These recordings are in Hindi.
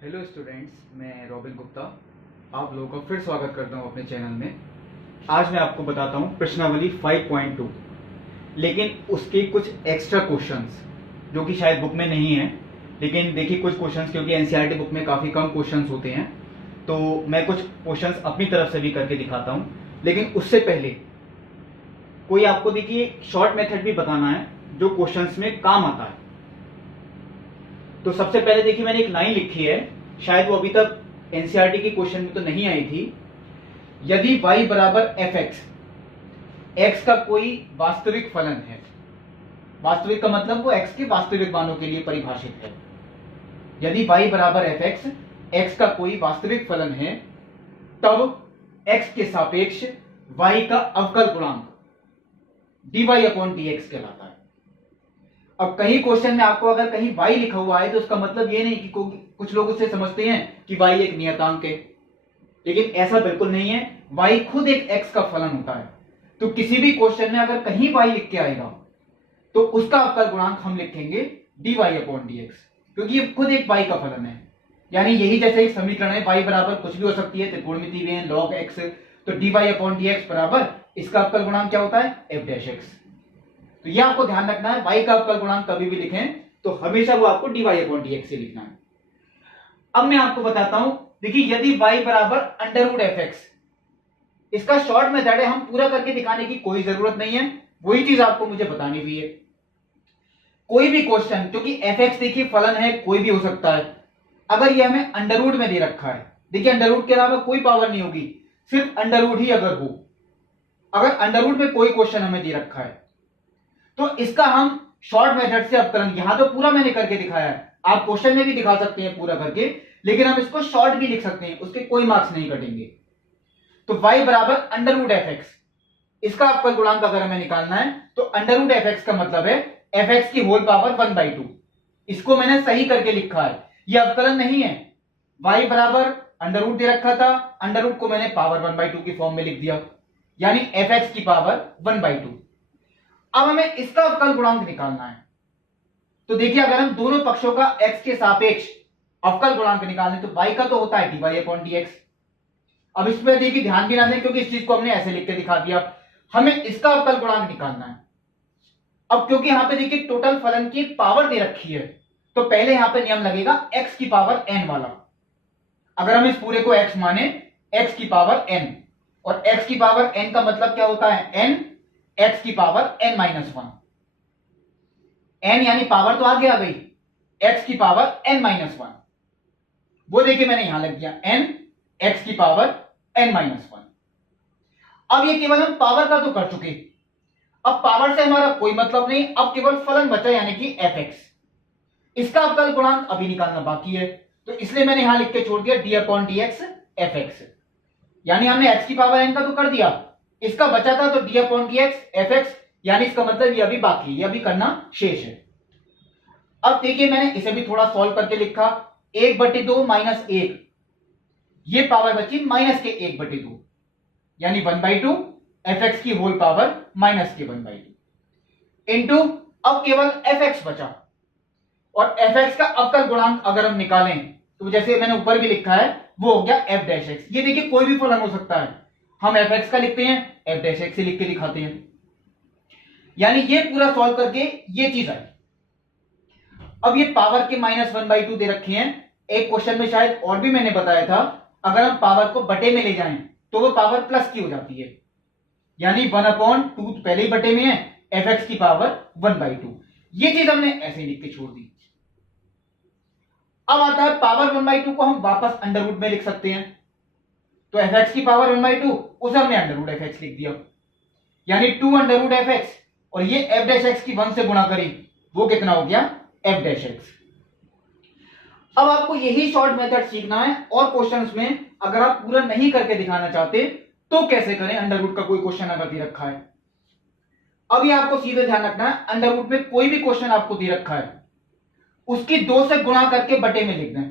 हेलो स्टूडेंट्स, मैं रॉबिन गुप्ता आप लोगों का फिर स्वागत करता हूं अपने चैनल में। आज मैं आपको बताता हूं प्रश्नावली 5.2, लेकिन उसके कुछ एक्स्ट्रा क्वेश्चंस जो कि शायद बुक में नहीं है। लेकिन देखिए, कुछ क्वेश्चंस क्योंकि एनसीईआरटी बुक में काफ़ी कम क्वेश्चंस होते हैं, तो मैं कुछ क्वेश्चंस अपनी तरफ से भी करके दिखाता हूँ। लेकिन उससे पहले कोई आपको देखिए शॉर्ट मेथड भी बताना है जो क्वेश्चंस में काम आता है। तो सबसे पहले देखिए, मैंने एक लाइन लिखी है, शायद वो अभी तक एनसीईआरटी की क्वेश्चन में तो नहीं आई थी। यदि y बराबर एफ एक्स का कोई वास्तविक फलन है, वास्तविक का मतलब वो x के वास्तविक मानों के लिए परिभाषित है। यदि y बराबर एफ एक्स का कोई वास्तविक फलन है, तब x के सापेक्ष y का अवकल गुणांक dy/dx कहलाता है। अब कहीं क्वेश्चन में आपको अगर कहीं y लिखा हुआ है तो उसका मतलब ये नहीं कि कुछ लोग उससे समझते हैं कि y एक नियतांक है, लेकिन ऐसा बिल्कुल नहीं है। y खुद एक x का फलन होता है। तो किसी भी क्वेश्चन में अगर कहीं y लिख के आएगा तो उसका अवकल गुणांक हम लिखेंगे dy/dx, क्योंकि ये खुद एक y का फलन है। यानी यही जैसे एक समीकरण है, y बराबर कुछ भी हो सकती है, त्रिकोणमिति भी है, log x, तो dy/dx बराबर इसका अवकल गुणांक क्या होता है, f'(x). तो ये आपको ध्यान रखना है, y का अवकल गुणांक कभी भी लिखें तो हमेशा वो आपको dy/dx से लिखना है। अब मैं आपको बताता हूं, देखिए यदि y बराबर √f(x), इसका शॉर्ट मेथड है, हम पूरा करके दिखाने की कोई जरूरत नहीं है, वही चीज आपको मुझे बतानी भी है। कोई भी क्वेश्चन, क्योंकि f(x) देखिए फलन है, कोई भी हो सकता है। अगर ये हमें अंडर में दे रखा है, देखिए अंडर के अलावा कोई पावर नहीं होगी, सिर्फ अंडर ही अगर हो, अगर अंडर में कोई क्वेश्चन हमें दे रखा है तो इसका हम शॉर्ट मेथड से अवकलन, यहां तो पूरा मैंने करके दिखाया है, आप क्वेश्चन में भी दिखा सकते हैं पूरा करके, लेकिन हम इसको शॉर्ट भी लिख सकते हैं, उसके कोई मार्क्स नहीं कटेंगे। तो y बराबर √f(x), इसका अवकल गुणांक अगर हमें निकालना है तो √f(x) का मतलब है f(x) की होल पावर 1/2। इसको मैंने सही करके लिखा है, यह अवकलन नहीं है। y बराबर अंडर दे रखा था, अंडर को मैंने पावर 1/2 की फॉर्म में लिख दिया, यानी f(x) की पावर 1/2। अब हमें इसका अवकल गुणांक निकालना है। तो देखिए, अगर हम दोनों पक्षों का x के सापेक्ष अवकल गुणांक निकालें तो y का तो होता है dy/dx। अब इसमें देखिए ध्यान भी ना दें, क्योंकि इस चीज को हमने ऐसे लिख के दिखा दिया, हमें इसका अवकल गुणांक निकालना है। अब क्योंकि यहां पे देखिए टोटल फलन की पावर दे रखी है, तो पहले यहां पे नियम लगेगा x की पावर n वाला। अगर हम इस पूरे को x माने, x की पावर n, और x की पावर n का मतलब क्या होता है, n, x की पावर n-1, n यानी पावर तो आगे आ गई, x की पावर n-1, वो देखिए मैंने यहां लग दिया n, x की पावर n-1। अब ये केवल हम पावर का तो कर चुके, अब पावर से हमारा कोई मतलब नहीं, अब केवल फलन बचा, यानी कि f(x). इसका अवकल गुणांक अभी निकालना बाकी है, तो इसलिए मैंने यहां लिख के छोड़ दिया d/dx f(x), यानी हमने x की पावर n का तो कर दिया, इसका बचा था तो d/dx f(x), यानी इसका मतलब ये अभी बाकी है, ये अभी करना शेष है। अब देखिए मैंने इसे भी थोड़ा सॉल्व करके लिखा, 1/2 माइनस 1, ये पावर बची माइनस के 1/2, यानी 1/2 f(x) की होल पावर माइनस के 1/2 इंटू, अब केवल f(x) बचा, और f(x) का अवकल गुणांक अगर हम निकालें तो जैसे मैंने ऊपर भी लिखा है वो हो गया f'(x). ये देखिए कोई भी फलन हो सकता है, हम f(x) का लिखते हैं, f'(x) से लिख के दिखाते हैं, यानी ये पूरा सॉल्व करके ये चीज आई। अब ये पावर के -1/2 दे रखे हैं, एक क्वेश्चन में शायद और भी मैंने बताया था, अगर हम पावर को बटे में ले जाएं तो वो पावर प्लस की हो जाती है, यानी 1/2 पहले ही बटे में है, f(x) की पावर 1/2, ये चीज हमने ऐसे लिख के छोड़ दी। अब आता है पावर 1/2 को हम वापस अंडर में लिख सकते हैं, तो f(x) की पावर 1/2, उसे हमने √f(x) लिख दिया, यानी 2√f(x), और ये f'(x) की 1 से गुणा करी, वो कितना हो गया, f'(x). अब आपको यही शॉर्ट मेथड सीखना है, और क्वेश्चंस में अगर आप पूरा नहीं करके दिखाना चाहते तो कैसे करें, अंडर का कोई क्वेश्चन अगर दे रखा है। अब ये आपको सीधे ध्यान रखना है, अंडर में कोई भी क्वेश्चन आपको दे रखा है, उसकी 2 से गुणा करके बटे में लिख दें।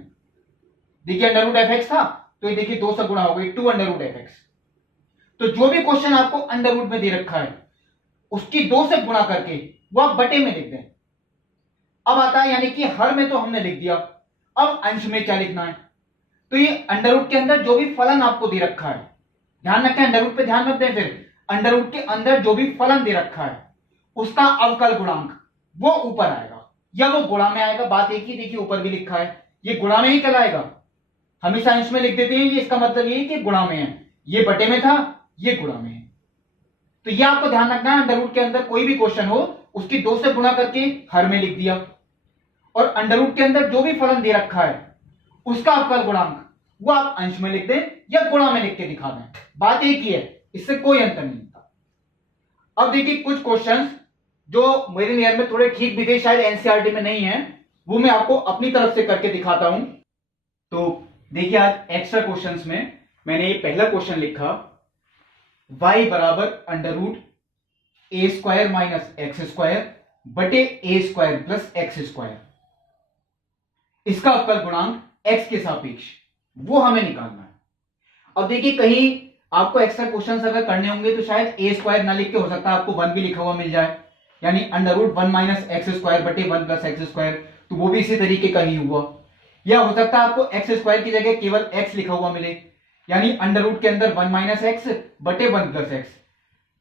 देखिए √f(x) था, तो ये देखिए 2 से गुणा हो गई, 2√f(x). तो जो भी क्वेश्चन आपको अंडर में दे रखा है उसकी 2 से गुणा करके वो आप बटे में लिख दें। अब आता है, यानी कि हर में तो हमने लिख दिया, अब अंश में क्या लिखना है, तो ये अंडर रूट के अंदर जो भी फलन आपको दे रखा है, ध्यान रखें अंडर रूट पे ध्यान मत दें, फिर अंडर रूट के अंदर जो भी फलन दे रखा है उसका अवकल गुणांक वो ऊपर आएगा या वो गुणा में आएगा। बात एक ही, देखिए ऊपर भी लिखा है, ये गुणा में ही कहलाएगा। हमेशा अंश में लिख देते हैं, ये इसका मतलब ये है कि गुणा में है, ये बटे में था, ये गुणा में है। तो ये आपको ध्यान रखना है, अंडर रूट के अंदर कोई भी क्वेश्चन हो उसकी 2 से गुणा करके हर में लिख दिया, और अंडर रूट के अंदर जो भी फलन दे रखा है उसका अवकल गुणांक वो आप अंश में लिख दें या गुणा में लिख के दिखा दें, बात एक ही है, इससे कोई अंतर नहीं था। अब देखिए कुछ क्वेश्चंस जो मेरे नियर में थोड़े ठीक भी थे, शायद एनसीईआरटी में नहीं है, वो मैं आपको अपनी तरफ से करके दिखाता हूं। तो देखिए आज एक्स्ट्रा क्वेश्चंस में मैंने ये पहला क्वेश्चन लिखा, y बराबर अंडर रूट ए स्क्वायर माइनस एक्स स्क्वायर बटे ए स्क्वायर प्लस एक्स स्क्वायर, इसका अवकल गुणांक x के सापेक्ष वो हमें निकालना है। अब देखिए कहीं आपको एक्स्ट्रा क्वेश्चंस अगर करने होंगे तो शायद ए स्क्वायर ना लिख के हो सकता है आपको 1 भी लिखा हुआ मिल जाए, यानी under root 1 minus x square बटे 1 प्लस एक्स स्क्वायर, तो वो भी इसी तरीके का ही हुआ। या हो सकता है आपको एक्स स्क्वायर की जगह केवल x लिखा हुआ मिले, यानी अंडर रूट के अंदर 1 माइनस एक्स बटे 1 प्लस एक्स।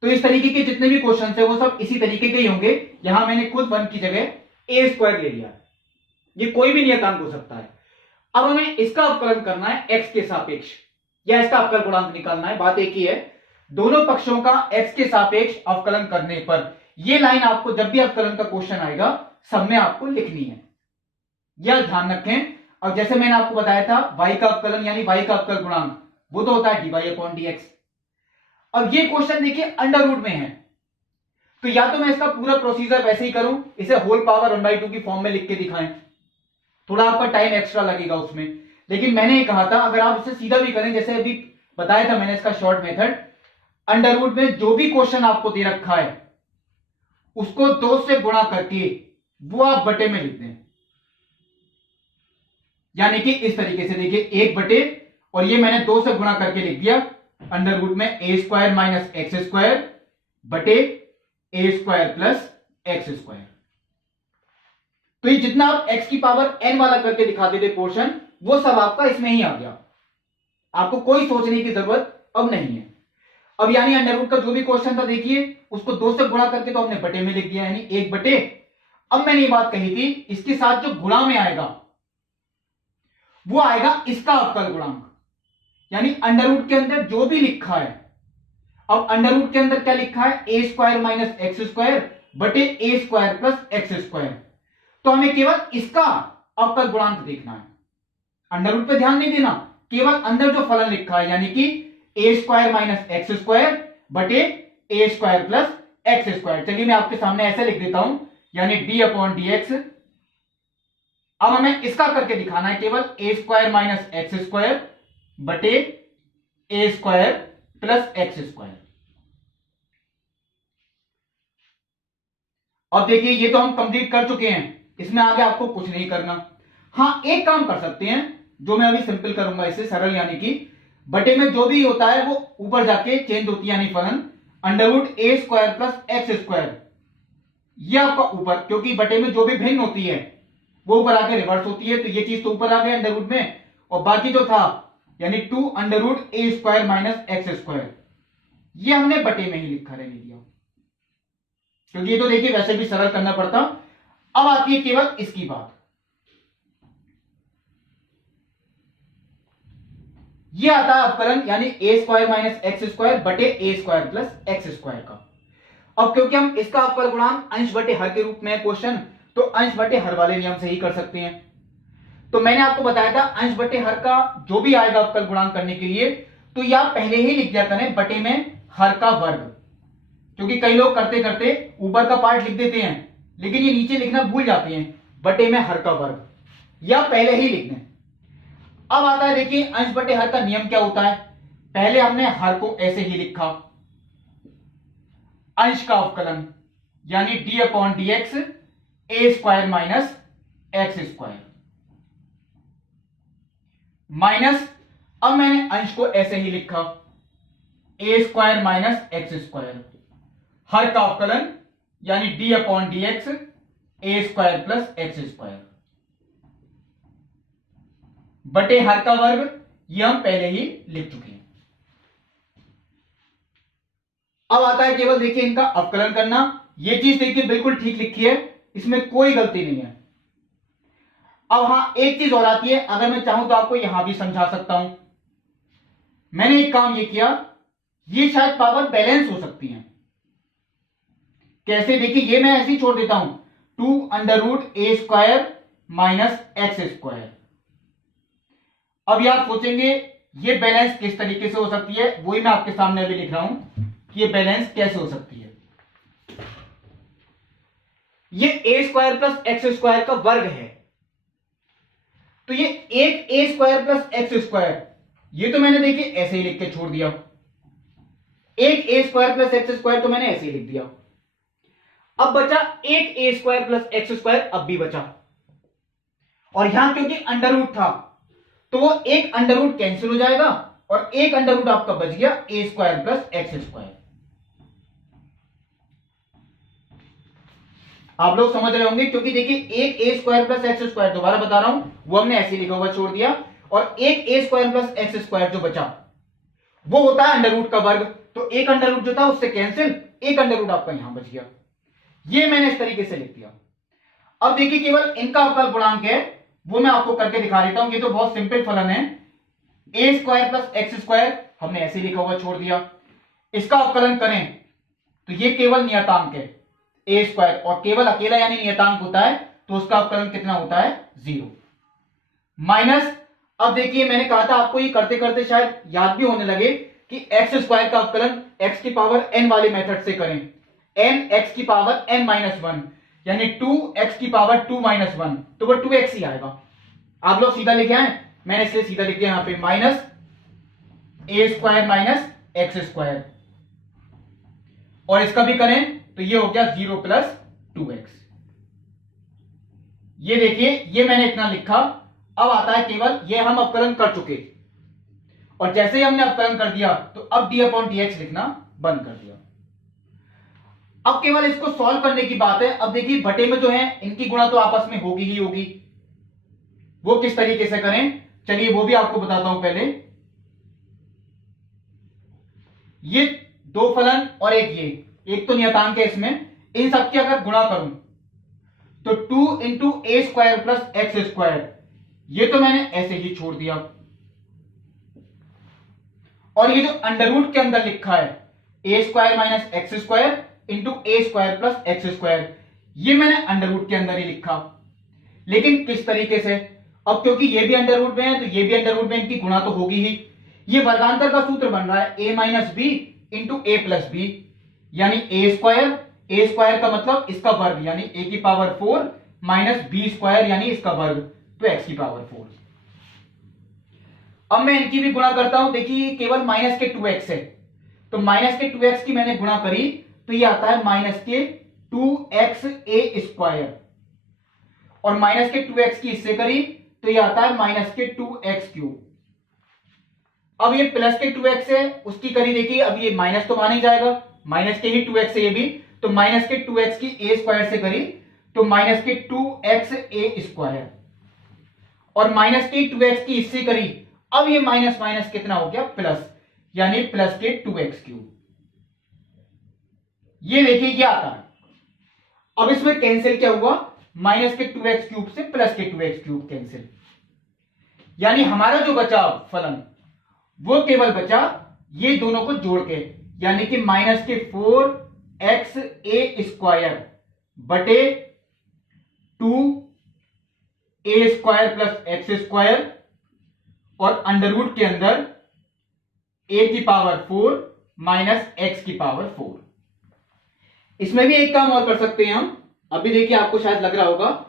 तो इस तरीके के जितने भी क्वेश्चन है वो सब इसी तरीके के ही होंगे। यहां मैंने खुद 1 की जगह ए स्क्वायर ले लिया, ये कोई भी नियतांक हो सकता है। अब हमें इसका अवकलन करना है x के सापेक्ष, या इसका अवकल गुणांक निकालना है, बात एक ही है। दोनों पक्षों का x के सापेक्ष अवकलन करने पर ये लाइन आपको जब भी अवकलन का क्वेश्चन आएगा सब में आपको लिखनी है, यह ध्यान रखें। और जैसे मैंने आपको बताया था y का अवकलन यानी y का अवकल गुणांक वो तो होता है dy/dx। अब ये क्वेश्चन देखिए अंडर रूट में है, तो या तो मैं इसका पूरा प्रोसीजर वैसे ही करूं, इसे होल पावर 1/2 की फॉर्म में लिख के दिखाएं, थोड़ा आपका टाइम एक्स्ट्रा लगेगा उसमें, लेकिन मैंने ये कहा था अगर आप उसे सीधा भी करें, जैसे अभी बताया था मैंने इसका शॉर्ट मेथड, अंडर रूट में जो भी क्वेश्चन आपको दे रखा है उसको 2 से गुणा करके वो आप बटे में लिख दें, यानी कि इस तरीके से देखिए 1 बटे, और ये मैंने 2 से गुणा करके लिख दिया अंडर रूट में ए स्क्वायर माइनस एक्स स्क्वायर बटे ए स्क्वायर प्लस एक्स स्क्वायर। तो ये जितना आप x की पावर n वाला करके दिखाते थे पोर्शन वो सब आपका इसमें ही आ गया, आपको कोई सोचने की जरूरत अब नहीं है। अब यानी अंडर रूट का जो भी क्वेश्चन था देखिए उसको 2 से गुणा करके तो हमने बटे में लिख दिया, यानी 1 बटे। अब मैंने ये बात कही थी इसके साथ जो गुणा में आएगा वो आएगा इसका अवकल गुणांक, यानी अंडर रूट के अंदर जो भी लिखा है। अब अंडर रूट के अंदर क्या लिखा है, ए स्क्वायर माइनस एक्स स्क्वायर बटे ए स्क्वायर प्लस एक्स स्क्वायर, तो हमें केवल इसका अवकल गुणांक देखना है, अंडर रूट पे ध्यान नहीं देना, केवल अंदर जो फलन लिखा है यानी कि ए स्क्वायर माइनस एक्स स्क्वायर बटे ए स्क्वायर प्लस एक्स स्क्वायर। चलिए मैं आपके सामने ऐसे लिख देता हूं, यानी d/dx। अब हमें इसका करके दिखाना है केवल ए स्क्वायर माइनस एक्स स्क्वायर बटे ए स्क्वायर प्लस एक्स स्क्वायर। अब देखिए ये तो हम कंप्लीट कर चुके हैं, इसमें आगे आपको कुछ नहीं करना। हां एक काम कर सकते हैं जो मैं अभी सिंपल करूंगा, इसे सरल, यानी कि बटे में जो भी होता है वो ऊपर जाके चेंज होती है, यानी फलन अंडर रूट ए स्क्वायर प्लस एक्स स्क्वायर, ये आपका ऊपर, क्योंकि बटे में जो भी भिन्न होती है वो ऊपर आके रिवर्स होती है, तो ये चीज तो ऊपर आ गई अंडर रूट में, और बाकी जो था यानी 2 अंडर रूट ए स्क्वायर माइनस एक्स स्क्वायर ये हमने बटे में ही लिखा रहने दिया, क्योंकि ये तो देखिए वैसे भी सरल करना पड़ता। अब आती है केवल इसकी बात, ये आता है अवकलन यानी ए स्क्वायर माइनस एक्स स्क्वायर बटे ए स्क्वायर प्लस एक्स स्क्वायर का। अब क्योंकि हम इसका अवकल गुणांक अंश बटे हर के रूप में है क्वेश्चन, तो अंश बटे हर वाले नियम से ही कर सकते हैं। तो मैंने आपको बताया था अंश बटे हर का जो भी आएगा अवकल गुणांक करने के लिए, तो या पहले ही लिख दिया करें बटे में हर का वर्ग, क्योंकि कई लोग करते करते ऊपर का पार्ट लिख देते हैं लेकिन ये नीचे लिखना भूल जाते हैं, बटे में हर का वर्ग या पहले ही लिख दें। अब आता है देखिए अंश बटे हर का नियम क्या होता है, पहले हमने हर को ऐसे ही लिखा, अंश का अवकलन यानी d/dx A square minus x square minus, अब मैंने अंश को ऐसे ही लिखा A square minus x square, हर का अवकलन यानी d/dx A square plus X square. बटे हर का वर्ग, ये हम पहले ही लिख चुके हैं। अब आता है केवल देखिए इनका अवकलन करना। ये चीज देखिए बिल्कुल ठीक लिखी है, इसमें कोई गलती नहीं है। अब हां, एक चीज और आती है, अगर मैं चाहूं तो आपको यहां भी समझा सकता हूं। मैंने एक काम ये किया, ये शायद पावर बैलेंस हो सकती है। कैसे? देखिए ये मैं ऐसे ही छोड़ देता हूं, 2√a² माइनस x²। अब ये आप सोचेंगे ये बैलेंस किस तरीके से हो सकती है, वही मैं आपके सामने अभी लिख रहा हूं कि ये बैलेंस कैसे हो सकती है। ये a² प्लस x² का वर्ग है, तो ये एक a² प्लस x², ये तो मैंने देखिए ऐसे ही लिख के छोड़ दिया। एक a² प्लस x² तो मैंने ऐसे ही लिख दिया। अब बचा एक a² प्लस x², अब भी बचा, और यहां क्योंकि अंडर रूट था तो वो एक अंडर रूट कैंसिल हो जाएगा और एक अंडर रूट आपका बच गया a² प्लस x²। आप लोग समझ रहे होंगे, क्योंकि देखिए एक a² प्लस x², दोबारा बता रहा हूं, वो हमने ऐसे लिखा हुआ छोड़ दिया, और एक a² प्लस x² जो बचा वो होता है अंडर रूट का वर्ग, तो एक अंडर रूट जो था उससे कैंसिल, एक अंडर रूट आपका यहां बच गया। ये मैंने इस तरीके से लिख दिया। अब देखिए केवल इनका अवकल गुणांक है, वो मैं आपको करके दिखा देता हूं। ये तो बहुत सिंपल फलन है, a² प्लस x² हमने ऐसे लिखा हुआ छोड़ दिया। इसका अवकलन करें तो ये केवल नियतांक है a², और केवल अकेला यानी नियतांक होता है तो उसका अवकलन कितना होता है? 0 माइनस। अब देखिए मैंने कहा था आपको ये करते करते शायद याद भी होने लगे कि x² का अवकलन x की पावर n वाले मेथड से करें, n x की पावर n-1 यानी 2x की पावर 2-1, तो वो 2x ही आएगा। आप लोग सीधा लिखे आए, मैंने इसलिए सीधा लिख दिया यहां पे, माइनस a² माइनस x², और इसका भी करें तो ये हो गया 0 प्लस 2x। ये देखिए ये मैंने इतना लिखा। अब आता है केवल ये हम अवकलन कर चुके, और जैसे ही हमने अवकलन कर दिया तो अब d/dx लिखना बंद कर दिया। अब केवल इसको सॉल्व करने की बात है। अब देखिए बटे में जो है इनकी गुणा तो आपस में होगी ही होगी, वो किस तरीके से करें चलिए वो भी आपको बताता हूं। पहले ये दो फलन और एक तो नियतांक है इसमें, इन सबकी अगर गुणा करूं तो 2 इंटू a² प्लस x², ये तो मैंने ऐसे ही छोड़ दिया, और ये जो अंडर रूट के अंदर लिखा है a² minus x² into a² plus x², ये मैंने अंडर रूट के अंदर ही लिखा। लेकिन किस तरीके से? अब क्योंकि ये भी अंडर रूट में है तो ये भी अंडर रूट में, इनकी गुणा तो होगी ही। ये वर्गांतर का सूत्र बन रहा है a minus b into a plus b, यानी a² का मतलब इसका वर्ग यानी a की पावर 4 माइनस b² यानी इसका वर्ग, तो x की पावर 4। अब मैं इनकी भी गुणा करता हूं। देखिए केवल माइनस के 2x है, तो माइनस के 2x की मैंने गुणा करी तो ये आता है माइनस के 2xa², और माइनस के 2x की इससे करी तो ये आता है माइनस के 2x³। अब ये प्लस के 2x है, उसकी करी देखिए, अब ये माइनस तो माना ही जाएगा, माइनस के ही 2x है ये भी, तो माइनस के 2x की a² से करी तो माइनस के 2xa², और माइनस के 2x की इससे करी, अब ये माइनस माइनस कितना हो गया? प्लस, यानी प्लस के 2x³। ये देखिए क्या आता है। अब इसमें कैंसिल क्या हुआ? माइनस के 2x³ से प्लस के 2x³ कैंसिल, यानी हमारा जो बचा फलन वो केवल बचा ये दोनों को जोड़ के, यानी कि माइनस के 4xa² बटे 2a² प्लस x² और अंडर रूट के अंदर a की पावर 4 माइनस x की पावर 4। इसमें भी एक काम और कर सकते हैं हम। अभी देखिए आपको शायद लग रहा होगा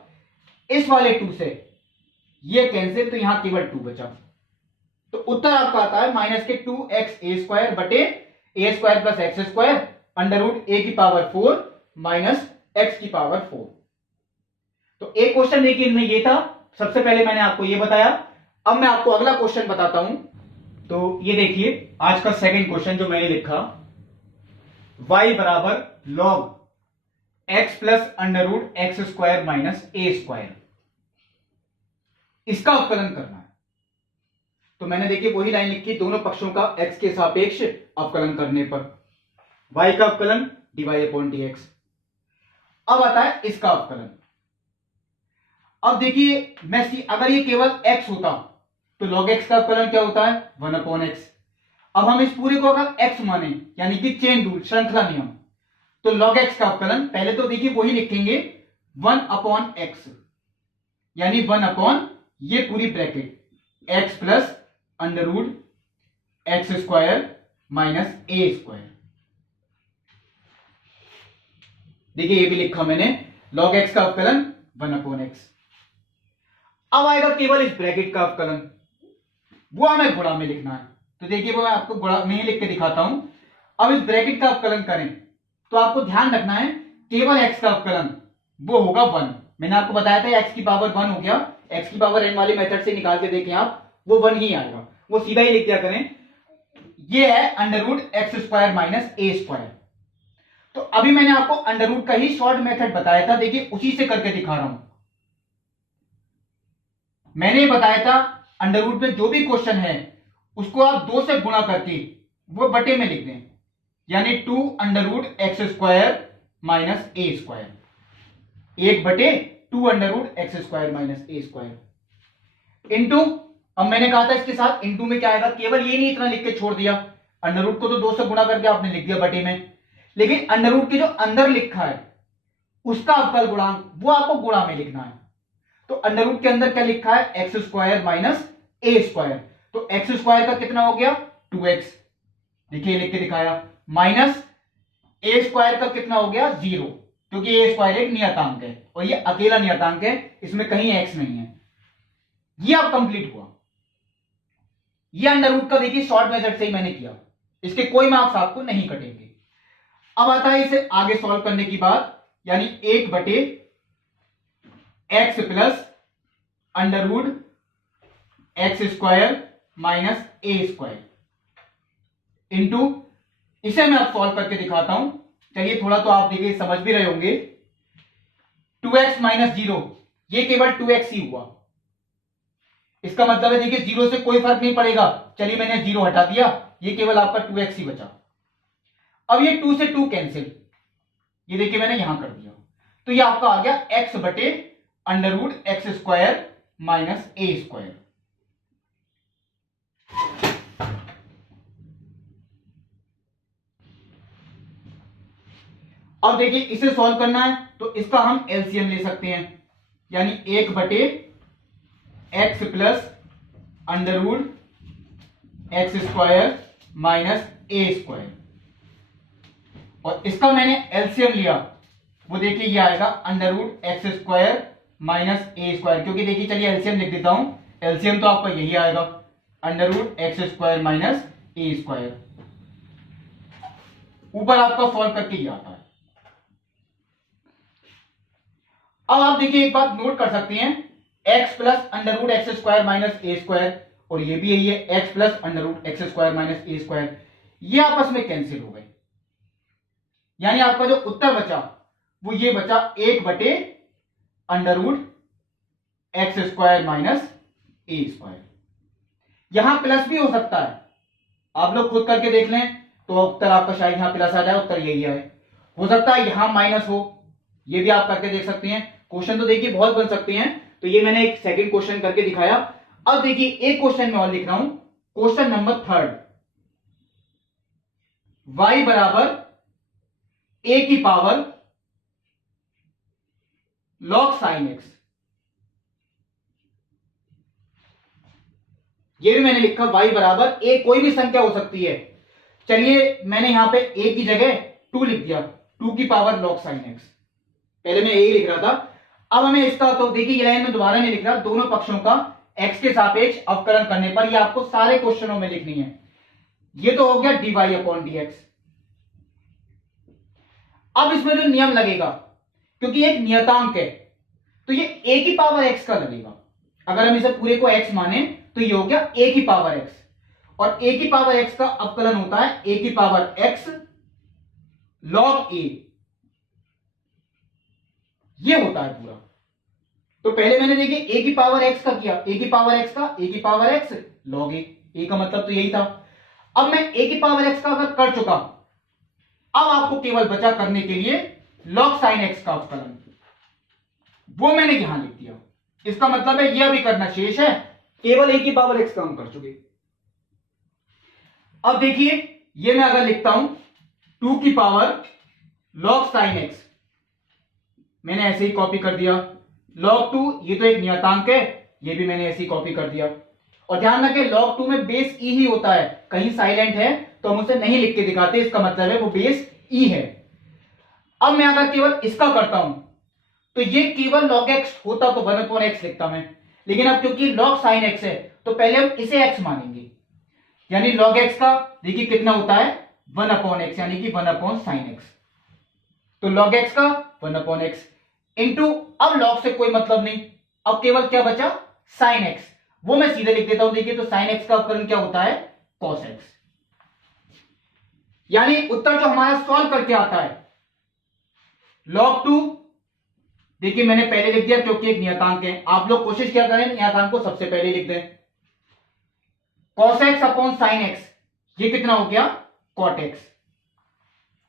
इस वाले 2 से ये कैंसिल, तो यहां केवल 2 बचा, तो उत्तर आपका आता है माइनस के 2xa² बटे a² plus x² under root a की पावर 4 माइनस x की पावर 4। तो एक क्वेश्चन देखिए इनमें ये था, सबसे पहले मैंने आपको ये बताया। अब मैं आपको अगला क्वेश्चन बताता हूं। तो ये देखिए आज का सेकंड क्वेश्चन जो मैंने लिखा, y बराबर log x plus under root x² minus a², इसका अवकलन करना है। तो मैंने देखिए वही लाइन लिखी, दोनों पक्षों का x के सापेक्ष अवकलन करने पर y का अवकलन dy/dx। अब आता है इसका अवकलन। अब देखिए अगर ये केवल x होता तो log x का अवकलन क्या होता है 1/x। अब हम इस पूरे को अगर x माने यानी कि चेन रूल, श्रृंखला नियम, तो log x का अवकलन पहले तो देखिए वही लिखेंगे 1/x यानी 1 ये पूरी bracket x plus under root x square minus ए स्क्वायर। देखिए ये भी लिखा मैंने log x का अवकलन 1/x। अब आएगा केवल इस ब्रैकेट का अवकलन, वो हमें गुणा में लिखना है। तो देखिए वो मैं आपको गुणा में ही लिख के दिखाता हूं। अब इस ब्रैकेट का अवकलन करें तो आपको ध्यान रखना है केवल x का अवकलन वो होगा 1। मैंने आपको बताया था x की पावर 1 हो गया, x की पावर n वाले मेथड से निकाल के देखें आप, वो 1 ही आएगा, वो सीधा ही लिख दिया करें। ये है under root x square minus ए स्क्वायर। तो अभी मैंने आपको अंडर रूट का ही शॉर्ट मेथड बताया था, देखिए उसी से करके दिखा रहा हूं। मैंने बताया था अंडर रूट में जो भी क्वेश्चन है उसको आप 2 से गुणा करके वो बटे में लिख दें, यानी 2 under root x square minus ए square, 1/2 under root x square minus ए स्क्वायर इंटू। अब मैंने कहा था इसके साथ इंटू में क्या आएगा, केवल ये नहीं इतना लिख के छोड़ दिया, अंडर रूट को तो 2 से गुणा करके आपने लिख दिया बटे में, लेकिन अंडर रूट के जो अंदर लिखा है उसका अवकल गुणांक वो आपको गुणा में लिखना है। तो अंडर रूट के अंदर क्या लिखा है एक्स स्क्वायर माइनस ए स्क्वायर, तो एक्स स्क्वायर का कितना हो गया 2x, देखिए लिख के दिखाया, माइनस ए स्क्वायर का कितना हो गया 0, क्योंकि ए स्क्वायर एक नियतांक है और ये अकेला नियतांक है, इसमें कहीं x नहीं है। ये अब कंप्लीट हुआ। ये अंडर रूट का देखिए शॉर्ट मेथड से ही मैंने किया, इसके कोई मार्क्स आपको नहीं कटेंगे। अब आता है इसे आगे सॉल्व करने की बात, यानी 1/x plus under root x square minus ए स्क्वायर इंटू, इसे मैं अब सॉल्व करके दिखाता हूं। चलिए थोड़ा तो आप देखिए समझ भी रहे होंगे, 2x माइनस 0 ये केवल 2x ही हुआ, इसका मतलब है देखिए 0 से कोई फर्क नहीं पड़ेगा। चलिए मैंने 0 हटा दिया, ये केवल आपका 2x ही बचा। अब ये 2 से 2 कैंसिल, ये देखिए मैंने यहां कर दिया, तो ये आपका आ गया x बटे under root x square minus ए स्क्वायर। अब देखिए इसे सॉल्व करना है तो इसका हम एलसीएम ले सकते हैं, यानी 1/x plus under root x square minus ए स्क्वायर, और इसका मैंने एलसीएम लिया, वो देखिए ये आएगा under root x square minus ए स्क्वायर, क्योंकि देखिए चलिए एलसीएम लिख देता हूं, एलसीएम तो आपका यही आएगा under root x square minus ए स्क्वायर, ऊपर आपका सॉल्व करके ये आता है। अब आप देखिए एक बात नोट कर सकते हैं, x plus under root x square minus ए स्क्वायर, और ये भी यही है x plus under root x square minus ए स्क्वायर, ये आपस में कैंसिल हो गए, यानी आपका जो उत्तर बचा वो ये बचा 1/अंडर रूट एक्स स्क्वायर माइनस ए स्क्वायर। यहां प्लस भी हो सकता है, आप लोग खुद करके देख लें तो उत्तर आपका शायद यहां प्लस आ जाए, उत्तर यही आए। हो सकता है यहां माइनस हो, ये भी आप करके देख सकते हैं। क्वेश्चन तो देखिए बहुत बन सकते हैं, तो ये मैंने एक सेकंड क्वेश्चन करके दिखाया। अब देखिए एक क्वेश्चन में और लिख रहा हूं, क्वेश्चन नंबर 3, y बराबर a की पावर log sin x, ये भी मैंने लिखा y बराबर a, कोई भी संख्या हो सकती है। चलिए मैंने यहां पे a की जगह 2 लिख दिया, 2 की पावर log sin x, पहले मैं यही लिख रहा था। अब हमें इसका तो देखिए ये लाइन में दोबारा नहीं लिख रहा, दोनों पक्षों का x के सापेक्ष अवकलन करने पर, ये आपको सारे क्वेश्चनों में लिखनी है। ये तो हो गया dy/dx। अब इसमें जो नियम लगेगा, क्योंकि एक नियतांक है तो ये a की पावर x का लगेगा। अगर हम इसे पूरे को x माने तो ये हो गया a की पावर x, और a की पावर x का अवकलन होता है a की पावर x log a, ये होता है पूरा। तो पहले मैंने देखिए a की पावर x का किया, a की पावर x का, a की पावर x log a का मतलब तो यही था। अब मैं a की पावर x का अगर कर चुका, अब आपको केवल बचा करने के लिए log sin x का अवकलन, वो मैंने यहां लिख दिया। इसका मतलब है यह भी करना शेष है, केवल a की पावर x का हम कर चुके। अब देखिए ये मैं अगर लिखता हूं 2 की पावर log sin x, मैंने ऐसे ही कॉपी कर दिया। log 2 ये तो एक नियतांक है, ये भी मैंने ऐसे ही कॉपी कर दिया। और ध्यान रखें log 2 में बेस e ही होता है, कहीं साइलेंट है तो हम उसे नहीं लिख के दिखाते, इसका मतलब है वो बेस e है। अब मैं अगर केवल इसका करता हूं तो ये केवल log x होता तो 1/x लिखता मैं, लेकिन अब क्योंकि log sin x है तो पहले हम इसे x मानेंगे, यानी log x का देखिए कितना होता है 1/x, यानी कि 1/sin x। तो log x का 1/x इंटू, अब log से कोई मतलब नहीं, अब केवल क्या बचा sin x, वो मैं सीधे लिख देता हूं। देखिए तो sin x का अवकलन क्या होता है cos x, यानी उत्तर जो हमारा सॉल्व करके आता है log 2, देखिए मैंने पहले लिख दिया क्योंकि एक नियतांक है। आप लोग कोशिश क्या करें नियतांक को सबसे पहले लिख दें। cos x upon sin x, ये कितना हो गया cot x,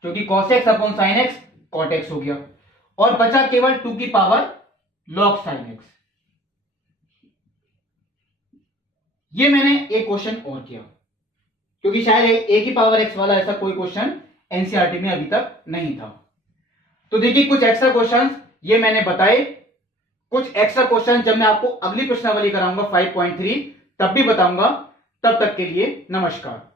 क्योंकि cos x upon sin x cot x हो गया, और बचा केवल 2 की पावर log sin x। ये मैंने एक क्वेश्चन और किया, क्योंकि शायद a की पावर x वाला ऐसा कोई क्वेश्चन एनसीईआरटी में अभी तक नहीं था। तो देखिए कुछ एक्स्ट्रा क्वेश्चंस ये मैंने बताए, कुछ एक्स्ट्रा क्वेश्चन जब मैं आपको अगली प्रश्नावली कराऊंगा 5.3 तब भी बताऊंगा। तब तक के लिए नमस्कार।